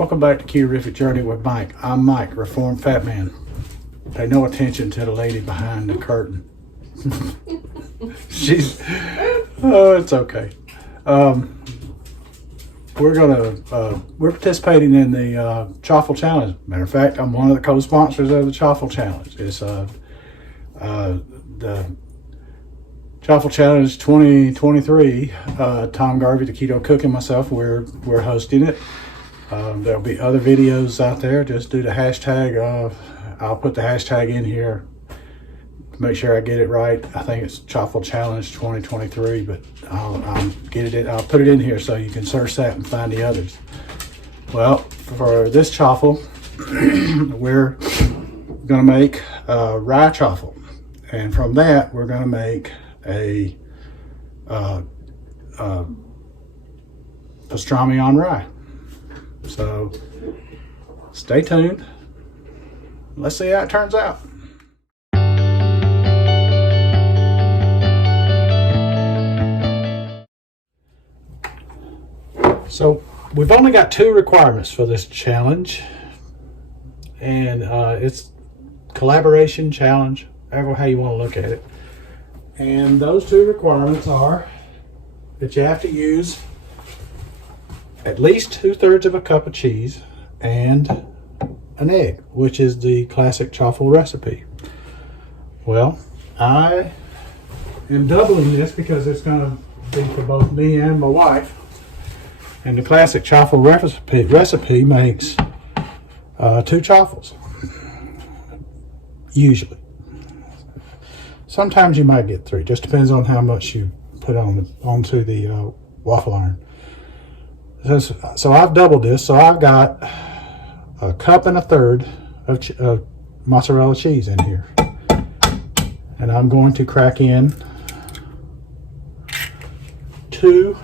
Welcome back to Keto Journey with Mike. I'm Mike, Reformed Fat Man. Pay no attention to the lady behind the curtain. It's okay. We're participating in the Chaffle Challenge. Matter of fact, I'm one of the co-sponsors of the Chaffle Challenge. It's the Chaffle Challenge 2023. Tom Garvey, the Keto Cook, and myself, we're hosting it. There'll be other videos out there. Just do the hashtag. I'll put the hashtag in here to make sure I get it right. I think it's Chaffle Challenge 2023, but I'll put it in here so you can search that and find the others. Well, for this chaffle, we're gonna make rye chaffle, and from that we're gonna make a pastrami on rye. So stay tuned. Let's see how it turns out. So we've only got two requirements for this challenge, and it's collaboration challenge, however how you want to look at it. And those two requirements are that you have to use at least 2/3 of a cup of cheese and an egg, which is the classic chaffle recipe. Well, I am doubling this because it's going to be for both me and my wife. And the classic chaffle recipe makes 2 chaffles, usually. Sometimes you might get 3, just depends on how much you put onto the waffle iron. So I've doubled this, so I've got 1.25 cups of mozzarella cheese in here. And I'm going to crack in 2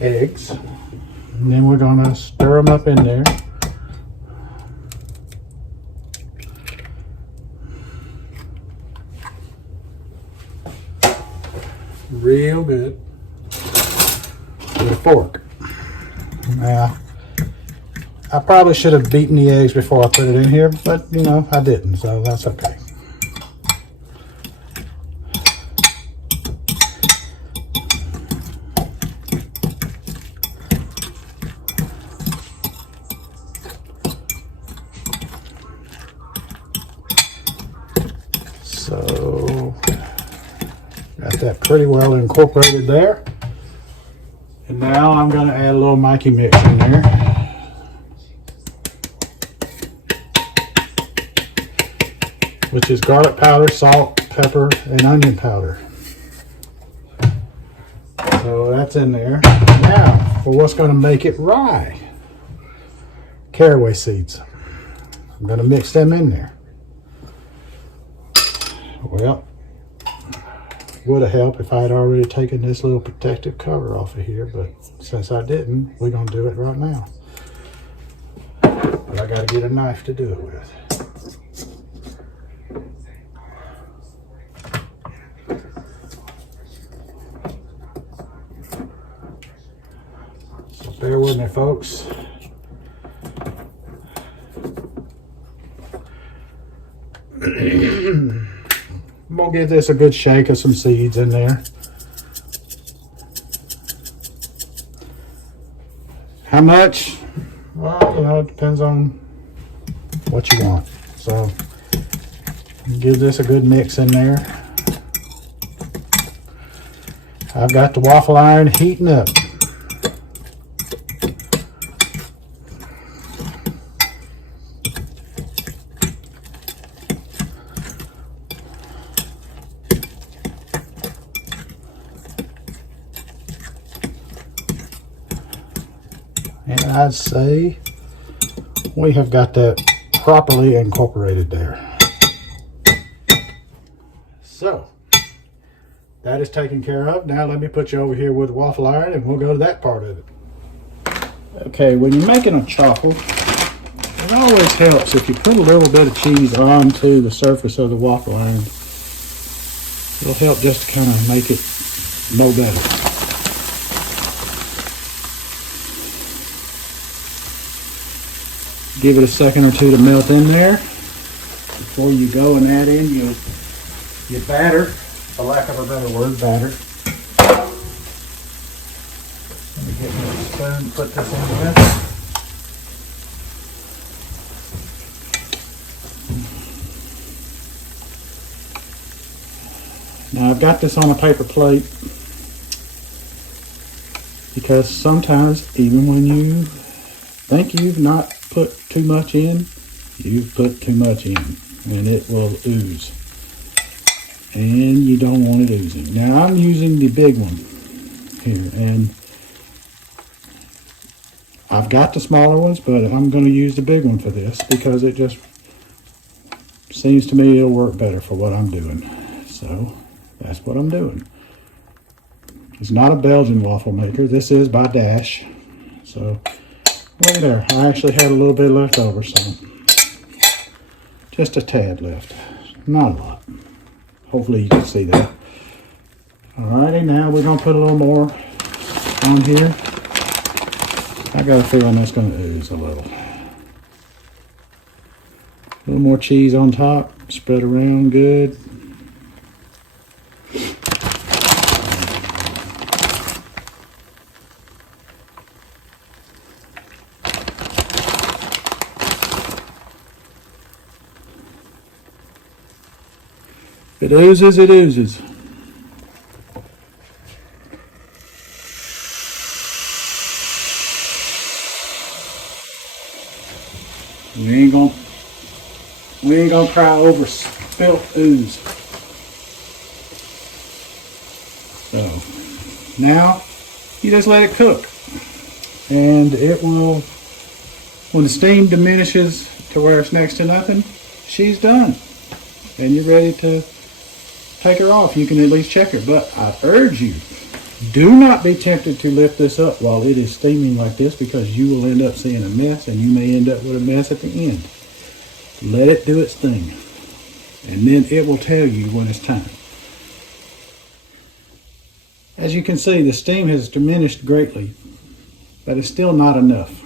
eggs. And then we're going to stir them up in there. Real good. With a fork. Now, I probably should have beaten the eggs before I put it in here, but you know, I didn't, so that's okay. So, got that pretty well incorporated there. And now I'm going to add a little Mikey mix in there. Which is garlic powder, salt, pepper, and onion powder. So that's in there. Now, for what's going to make it rye. Caraway seeds. I'm going to mix them in there. Well, would have helped if I had already taken this little protective cover off of here, but since I didn't, we're going to do it right now. But I got to get a knife to do it with. So bear with me, folks. I'm going to give this a good shake of some seeds in there. How much? Well, you know, it depends on what you want. So, give this a good mix in there. I've got the waffle iron heating up. And I'd say we have got that properly incorporated there. So, that is taken care of. Now let me put you over here with the waffle iron and we'll go to that part of it. Okay, when you're making a chaffle, it always helps if you put a little bit of cheese onto the surface of the waffle iron. It'll help just to kind of make it no better. Give it a second or two to melt in there before you go and add in your batter, for lack of a better word, batter. Let me get my spoon and put this in there. Now I've got this on a paper plate because sometimes even when you think you've not put too much in, you've put too much in and it will ooze. And you don't want it oozing. Now I'm using the big one here, and I've got the smaller ones, but I'm going to use the big one for this because it just seems to me it'll work better for what I'm doing. So that's what I'm doing. It's not a Belgian waffle maker. This is by Dash. So look at there. I actually had a little bit left over, so just a tad left. Not a lot. Hopefully you can see that. Alrighty, now we're going to put a little more on here. I got a feeling that's going to ooze a little. A little more cheese on top. Spread around good. It oozes, it oozes. We ain't gonna cry over spilt ooze. So now you just let it cook, and it will, when the steam diminishes to where it's next to nothing, she's done, and you're ready to take her off. You can at least check her, but I urge you, do not be tempted to lift this up while it is steaming like this, because you will end up seeing a mess, and you may end up with a mess at the end. Let it do its thing, and then it will tell you when it's time. As you can see, the steam has diminished greatly, but it's still not enough.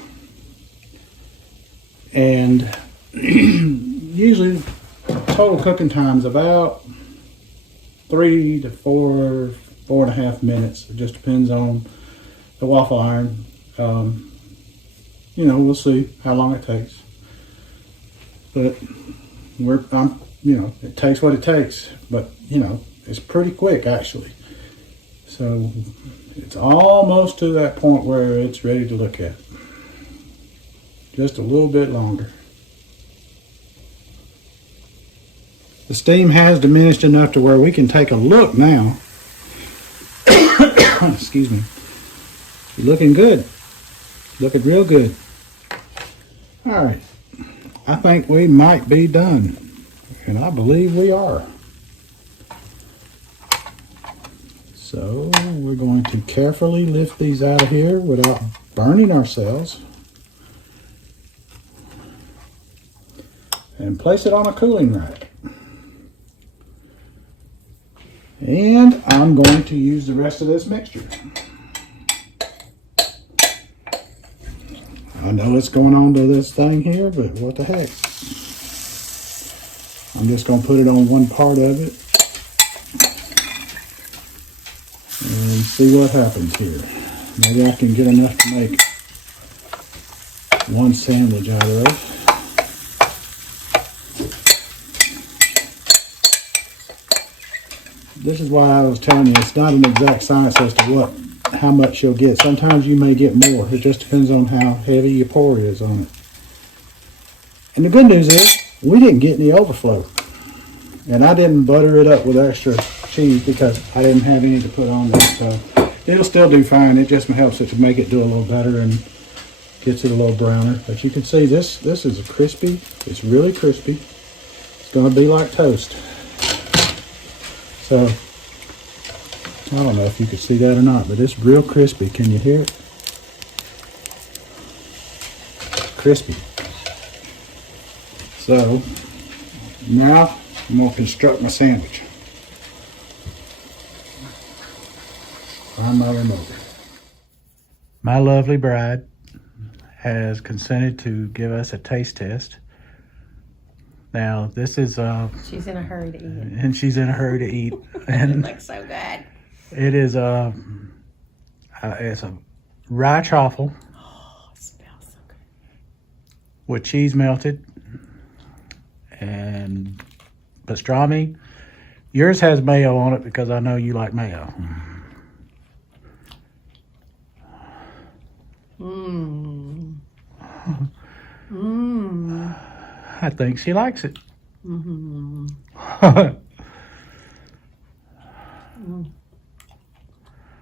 And usually total cooking time is about 3 to 4.5 minutes. It just depends on the waffle iron. We'll see how long it takes. But it takes what it takes. But it's pretty quick actually. So it's almost to that point where it's ready to look at. Just a little bit longer. The steam has diminished enough to where we can take a look now. Excuse me. Looking good. Looking real good. All right. I think we might be done. And I believe we are. So we're going to carefully lift these out of here without burning ourselves. And place it on a cooling rack. And I'm going to use the rest of this mixture. I know it's going on to this thing here, but what the heck. I'm just going to put it on one part of it and see what happens here. Maybe I can get enough to make one sandwich out of it. This is why I was telling you, it's not an exact science as to how much you'll get. Sometimes you may get more. It just depends on how heavy your pour is on it. And the good news is, we didn't get any overflow. And I didn't butter it up with extra cheese because I didn't have any to put on there. So it'll still do fine. It just helps it to make it do a little better and gets it a little browner. But you can see this is crispy. It's really crispy. It's going to be like toast. So, I don't know if you can see that or not, but it's real crispy. Can you hear it? Crispy. So, now I'm going to construct my sandwich. Find my remote. My lovely bride has consented to give us a taste test. Now, this is She's in a hurry to eat. and she's in a hurry to eat. It And looks so good. it is it's a rye chaffle Oh, it smells so good. with cheese melted and pastrami. Yours has mayo on it because I know you like mayo. Mmm. Mmm. I think she likes it. Mm-hmm.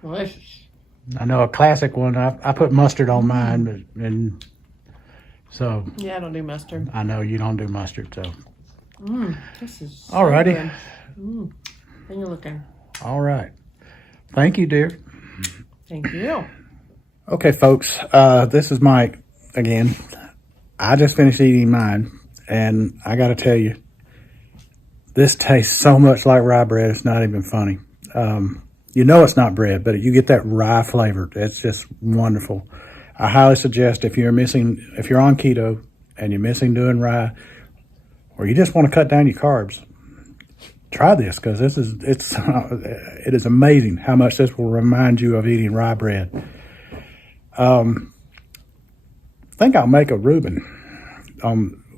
Delicious. I know a classic one. I put mustard on mine, and so Yeah, I don't do mustard. I know you don't do mustard. So This is so alrighty, good. And you're looking. all right. Thank you, dear. Thank you. Okay, folks. This is Mike again. I just finished eating mine, and I got to tell you, this tastes so much like rye bread. It's not even funny. You know it's not bread, but you get that rye flavor. It's just wonderful. I highly suggest if you're on keto and you're missing doing rye, or you just want to cut down your carbs, try this because it is amazing how much this will remind you of eating rye bread. I think I'll make a Reuben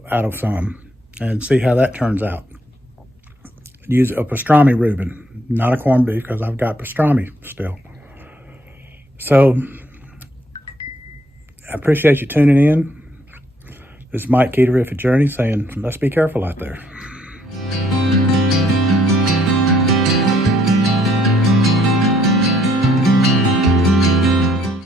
out of some and see how that turns out. Use a pastrami Reuben, not a corned beef because I've got pastrami still. So I appreciate you tuning in. This is Mike Keto Journey saying, let's be careful out there.